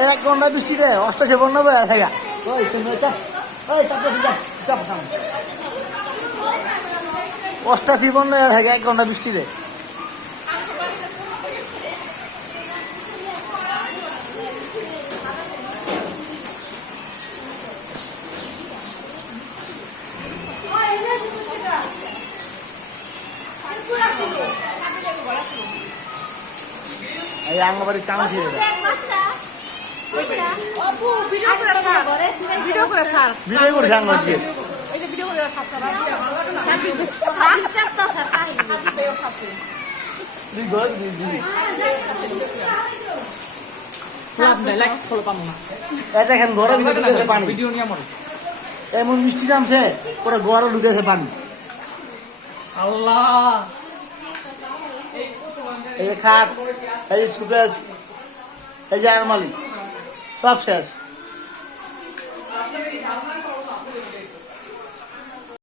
এক ঘন্টা বৃষ্টিতে অষ্টাশে বন্যা বয়ে থাকা ওই অষ্টাশি বন্যা থাকে এক ঘন্টা বৃষ্টিতে। এই আঙ্গবাড়ি কাম খেয়ে ভিডিও করেছে আঙ্গবাড়ি দেখেন ঘরের ভিতরে পানি এমন মিষ্টি নামছে পরে ঘরও ঢুকেছে পানি। আল্লাহ এই খাট এই সুকেশ এই যে আলমারি সব শেষ।